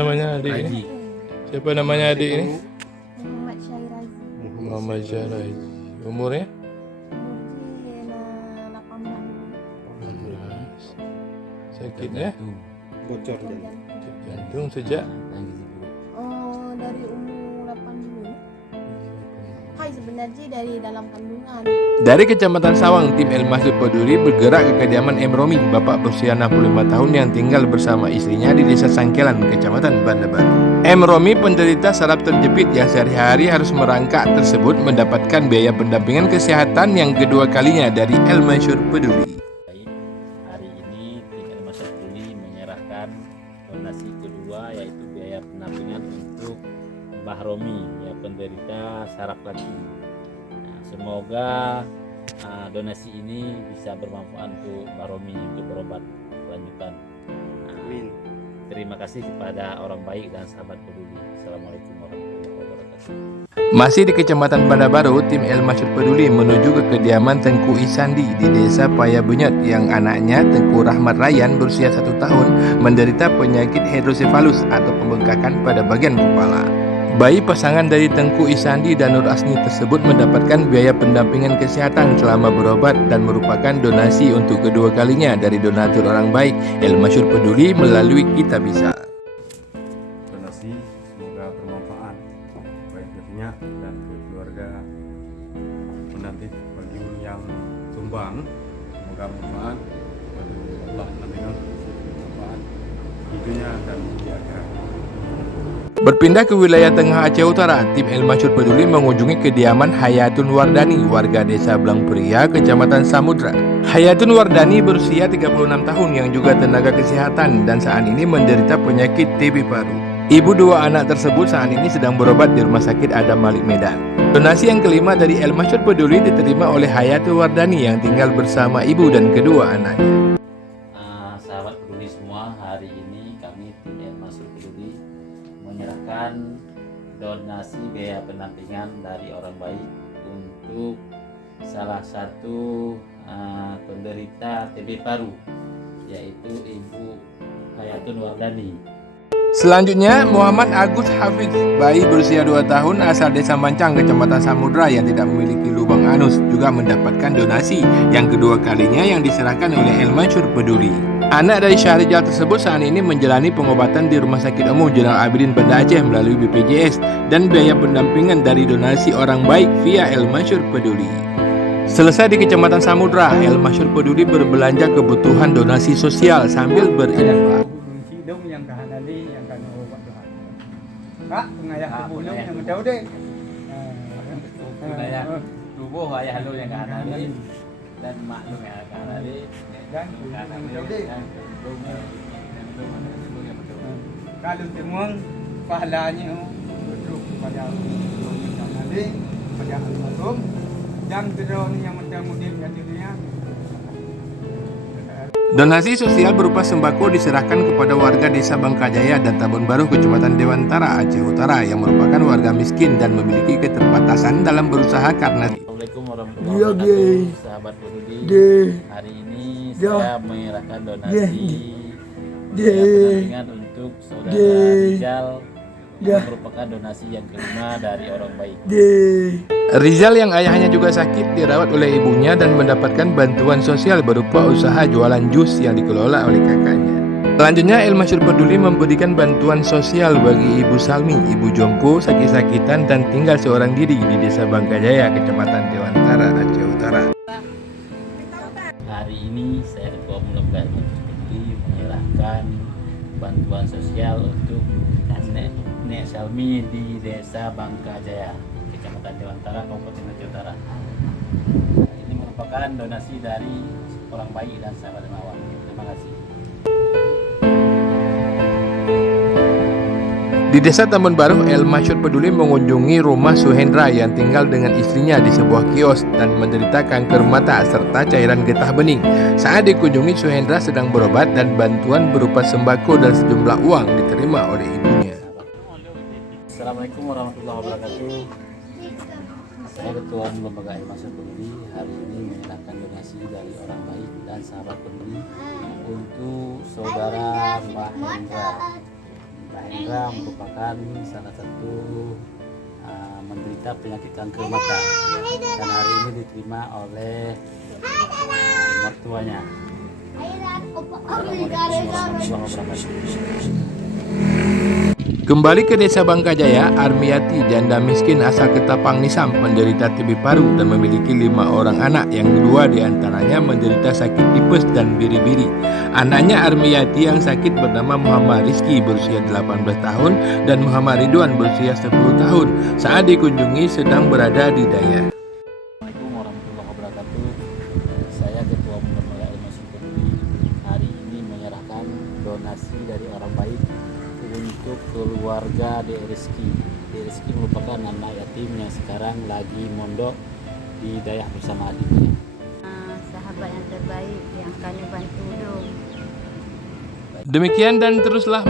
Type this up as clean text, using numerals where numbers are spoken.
Namanya adik ini? Siapa namanya adik ini? Muhammad Syairazi. Muhammad Syairazi. Umurnya? Umurnya 18. 16. Sakitnya? Bocor Jantung sejak? Oh, dari umur 80. Hai, sebenarnya dari dalam kandungan. Dari Kecamatan Sawang, tim El Masud Peduli bergerak ke kediaman M. Romi, bapak berusia 65 tahun yang tinggal bersama istrinya di Desa Sangkelan, Kecamatan Banda Baru. M. Romi penderita saraf terjepit yang sehari-hari harus merangkak tersebut mendapatkan biaya pendampingan kesehatan yang kedua kalinya dari El Masud Peduli. Hari ini tim El Masud Peduli menyerahkan donasi kedua, yaitu biaya pendampingan untuk Mbah Romi yang penderita saraf laki. Nah, semoga donasi ini bisa bermanfaat untuk Mbah Romi untuk berobat lanjutan. Amin. Terima kasih kepada orang baik dan sahabat peduli. Assalamualaikum warahmatullahi wabarakatuh. Masih di Kecamatan Banda Baru, tim El Masud Peduli menuju ke kediaman Tengku Isandi di Desa Payabenyot yang anaknya Tengku Rahmat Ryan berusia 1 tahun menderita penyakit hidrosefalus atau pembengkakan pada bagian kepala. Bayi pasangan dari Tengku Isandi dan Nur Asni tersebut mendapatkan biaya pendampingan kesehatan selama berobat dan merupakan donasi untuk kedua kalinya dari donatur orang baik El Masud Peduli melalui Kita Bisa. Donasi semoga bermanfaat baik baginya dan ke keluarga menanti bagi yang tumbang, semoga bermanfaat pada Allah nanti bermanfaat di dunia dan di akhirat. Berpindah ke wilayah Tengah Aceh Utara, tim El Masud Peduli mengunjungi kediaman Hayatun Wardani, warga Desa Blangpria, Kecamatan Samudra. Hayatun Wardani berusia 36 tahun yang juga tenaga kesehatan dan saat ini menderita penyakit TB paru. Ibu dua anak tersebut saat ini sedang berobat di Rumah Sakit Adam Malik Medan. Donasi yang kelima dari El Masud Peduli diterima oleh Hayatun Wardani yang tinggal bersama ibu dan kedua anaknya. Sahabat peduli semua, hari ini kami tim El Masud Peduli menyerahkan donasi biaya pendampingan dari orang baik untuk salah satu penderita TB paru, yaitu Ibu Hayatun Wardani. Selanjutnya, Muhammad Agus Hafiz, bayi berusia 2 tahun asal Desa Mancang, Kecamatan Samudra yang tidak memiliki lubang anus juga mendapatkan donasi yang kedua kalinya yang diserahkan oleh El Masud Peduli. Anak dari Syahrijal tersebut saat ini menjalani pengobatan di Rumah Sakit Umum Jenderal Abidin Banda Aceh melalui BPJS dan biaya pendampingan dari donasi orang baik via El Masud Peduli. Selesai di Kecamatan Samudra, El Masud Peduli berbelanja kebutuhan donasi sosial sambil berinfak. Dong yang kahanali yang kan obat doa. Kak, pengayah kebunung yang tahu deh. Tunaya tubuh ayah lu yang kahanali dan mak lu yang kahanali Dan tahu deh. Kalau temung pahalanya betul pada kahanali pada almarhum dan drone yang mudah-mudahan di dunia. Donasi sosial berupa sembako diserahkan kepada warga Desa Bangkajaya dan Tabun Baru, Kecamatan Dewantara, Aceh Utara yang merupakan warga miskin dan memiliki keterbatasan dalam berusaha karena Assalamualaikum warahmatullahi wabarakatuh. Sahabat peduli, hari ini saya menyerahkan donasi pendampingan untuk saudara Rizal yang merupakan donasi yang kelima dari orang baik. Rizal yang ayahnya juga sakit dirawat oleh ibunya dan mendapatkan bantuan sosial berupa usaha jualan jus yang dikelola oleh kakaknya. Selanjutnya, El Masud Peduli memberikan bantuan sosial bagi Ibu Salmi, ibu jompo, sakit-sakitan dan tinggal seorang diri di Desa Bangkajaya, Kecamatan Dewantara, Aceh Utara. Hari ini saya Ketua Umum El Masud Peduli menyerahkan bantuan sosial untuk Nek Salmi di Desa Bangkajaya, Kecamatan Dewantara, Kabupaten Aceh Utara. Ini merupakan donasi dari orang baik dan sahabat dermawan. Terima kasih. Di Desa Tambun Baru, El Masud Peduli mengunjungi rumah Suhendra yang tinggal dengan istrinya di sebuah kios dan menderita kanker mata serta cairan getah bening. Saat dikunjungi, Suhendra sedang berobat dan bantuan berupa sembako dan sejumlah uang diterima oleh ibunya. Assalamualaikum warahmatullahi wabarakatuh. Saya Ketua Umum Lembaga El Masud Peduli hari ini menyerahkan donasi dari orang baik dan sahabat peduli untuk saudara Mbak Hendra Kak Hendra merupakan salah satu menderita penyakit kanker mata dan hari ini diterima oleh mertuanya. Assalamualaikum warahmatullahi wabarakatuh. Kembali ke desa Bangkajaya, Armiati, janda miskin asal Ketapang Nisam, penderita TB paru dan memiliki 5 orang anak, yang kedua diantaranya menderita sakit tipes dan biri-biri. Anaknya Armiati yang sakit bernama Muhammad Rizki berusia 18 tahun dan Muhammad Ridwan berusia 10 tahun. Saat dikunjungi sedang berada di Daya. Assalamualaikum warahmatullahi wabarakatuh. Saya Ketua Umum Mulia Masjid Peduli hari ini menyerahkan donasi dari orang baik untuk keluarga Dek Rizki. Dek Rizki merupakan anak yatim yang sekarang lagi mondok di Dayah bersama adiknya. Sahabat yang terbaik yang kami bantu dulu. Demikian dan teruslah